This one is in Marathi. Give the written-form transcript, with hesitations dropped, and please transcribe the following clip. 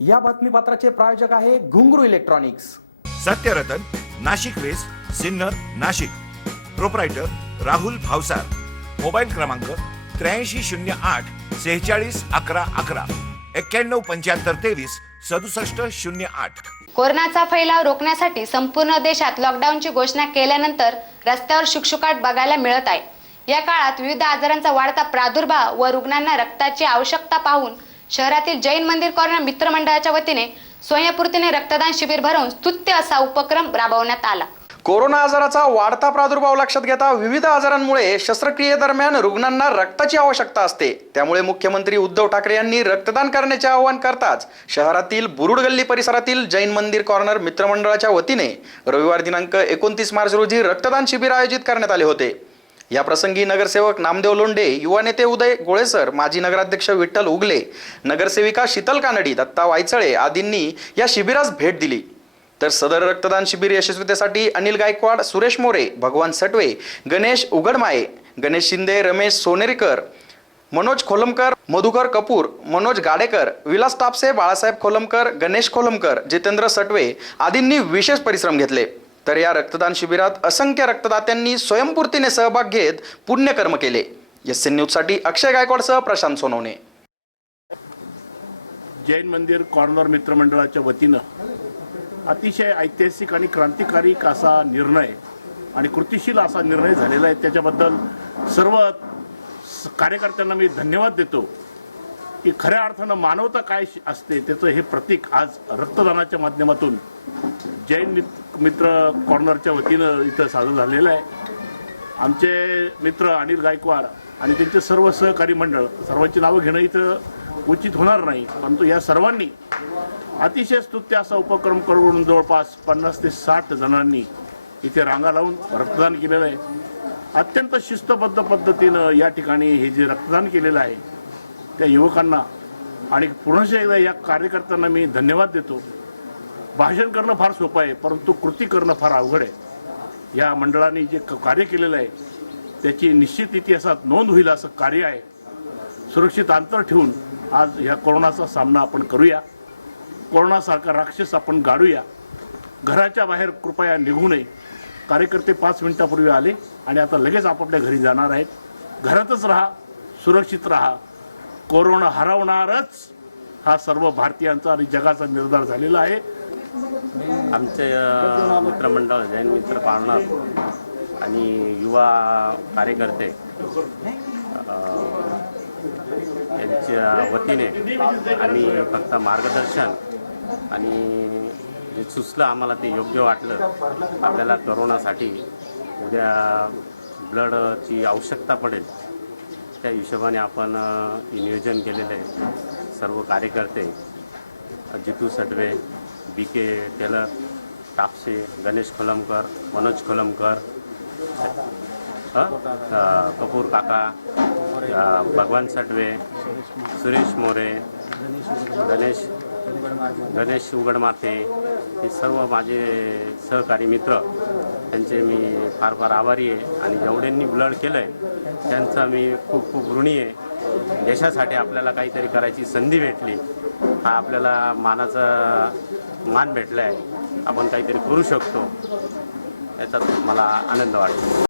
या बातमीपत्राचे प्रायोजक आहे Ghungroo electronics. Satyaratan, Nashik west, Sinnar, Nashik. Proprietor Rahul Bhavsar. Mobile क्रमांक 8308 46 11 11 91 75 23 67 08। कोरोनाचा फैलाव रोखण्यासाठी संपूर्ण देशात लॉकडाऊनची घोषणा केल्यानंतर रस्त्यावर शुकशुकाट बघायला मिळत आहे। या काळात विविध आजारांचा वाढता प्रादुर्भाव व रुग्णांना रक्ताची आवश्यकता पाहून शहरातील जैन मंदिर कॉर्नर मित्रमंडळाच्या वतीने स्वयंस्फूर्तीने रक्तदान शिबिर भरवून स्तुत्य असा उपक्रम राबवण्यात आला। कोरोना आजाराचा वाढता प्रादुर्भाव लक्षात घेता विविध आजारांमुळे शस्त्रक्रियेदरम्यान रुग्णांना रक्ताची आवश्यकता असते। त्यामुळे मुख्यमंत्री उद्धव ठाकरे यांनी रक्तदान करण्याचे आवाहन करताच शहरातील बुरुड गल्ली परिसरातील जैन मंदिर कॉर्नर मित्रमंडळाच्या वतीने रविवार दिनांक 29 मार्च रोजी रक्तदान शिबिर आयोजित करण्यात आले होते। या प्रसंगी नगरसेवक नामदेव लोंढे, युवा नेते उदय गोळेसर, माजी नगराध्यक्ष विठ्ठल उगले, नगरसेविका शीतल कानडी, दत्ता वायचळे आदींनी या शिबिरास भेट दिली। तर सदर रक्तदान शिबिर यशस्वीतेसाठी अनिल गायकवाड, सुरेश मोरे, भगवान सटवे, गणेश उघडमाये, गणेश शिंदे, रमेश सोनेरीकर, मनोज खोलमकर, मधुकर कपूर, मनोज गाडेकर, विलास टापसे, बाळासाहेब खोलमकर, गणेश खोलमकर, जितेंद्र सटवे आदींनी विशेष परिश्रम घेतले। तर या रक्तदान शिबिरात असंख्य रक्तदात्यांनी स्वयंस्फूर्तीने सहभाग घेत पुण्यकर्म केले। एसएन न्यूजसाठी अक्षय गायकवाडसह प्रशांत सोनवणे। जैन मंदिर कॉर्नर मित्रमंडळाच्या वतीनं अतिशय ऐतिहासिक आणि क्रांतिकारी असा निर्णय आणि कृतिशील असा निर्णय झालेला आहे। त्याच्याबद्दल सर्व कार्यकर्त्यांना मी धन्यवाद देतो की खऱ्या अर्थानं मानवता काय असते त्याचं हे प्रतीक आज रक्तदानाच्या माध्यमातून जैन मित्र कॉर्नरच्या वतीनं इथं सादर झालेलं आहे। आमचे मित्र अनिल गायकवाड आणि त्यांचे सर्व सहकारी मंडळ, सर्वांची नावं घेणं इथं उचित होणार नाही, परंतु या सर्वांनी अतिशय स्तुत्य असा उपक्रम करून जवळपास 50 ते 60 जणांनी इथे रांगा लावून रक्तदान केलेलं आहे। अत्यंत शिस्तबद्ध पद्धतीनं या ठिकाणी हे जे रक्तदान केलेलं आहे त्या युवकांना आणि पुनश्च एकदा या कार्यकर्त्यांना मी धन्यवाद देतो। भाषण करणं फार सोपं आहे, परंतु कृती करणं फार अवघड आहे। या मंडळाने जे कार्य केलेलं आहे त्याची निश्चित इतिहासात नोंद होईल असं कार्य आहे। सुरक्षित अंतर ठेवून आज ह्या कोरोनाचा सामना आपण करूया। कोरोनासारखा राक्षस आपण गाडूया। घराच्या बाहेर कृपया निघू नये। कार्यकर्ते 5 मिनिटापूर्वी आले आणि आता लगेच आपापल्या घरी जाणार आहेत। घरातच राहा, सुरक्षित राहा। कोरोना हरवणारच हा सर्व भारतीयांचा आणि जगाचा निर्धार झालेला आहे। आमचे मित्रमंडळ जैन मित्र कॉर्नर आणि युवा कार्यकर्ते यांच्या वतीने आम्ही फक्त मार्गदर्शन आणि जे सुचलं आम्हाला ते योग्य वाटलं। आपल्याला कोरोनासाठी उद्या ब्लडची आवश्यकता पडेल त्या हिशोबाने आपण नियोजन केलेलं आहे। सर्व कार्यकर्ते जितू सटवे, BK टेलर, टापसे, गणेश खोलमकर, मनोज खोलमकर, कपूर काका, भगवान सटवे, सुरेश मोरे, गणेश उघडमाथे, हे सर्व माझे सहकारी मित्र, त्यांचे मी फार फार आभारी आहे। आणि जेवढ्यांनी ब्लड केलं आहे त्यांचा मी खूप खूप ऋणी आहे। देशासाठी आपल्याला काहीतरी करायची संधी भेटली, हा आपल्याला मान भेटला आहे। आपण काहीतरी करू शकतो याचा मला आनंद वाटतो।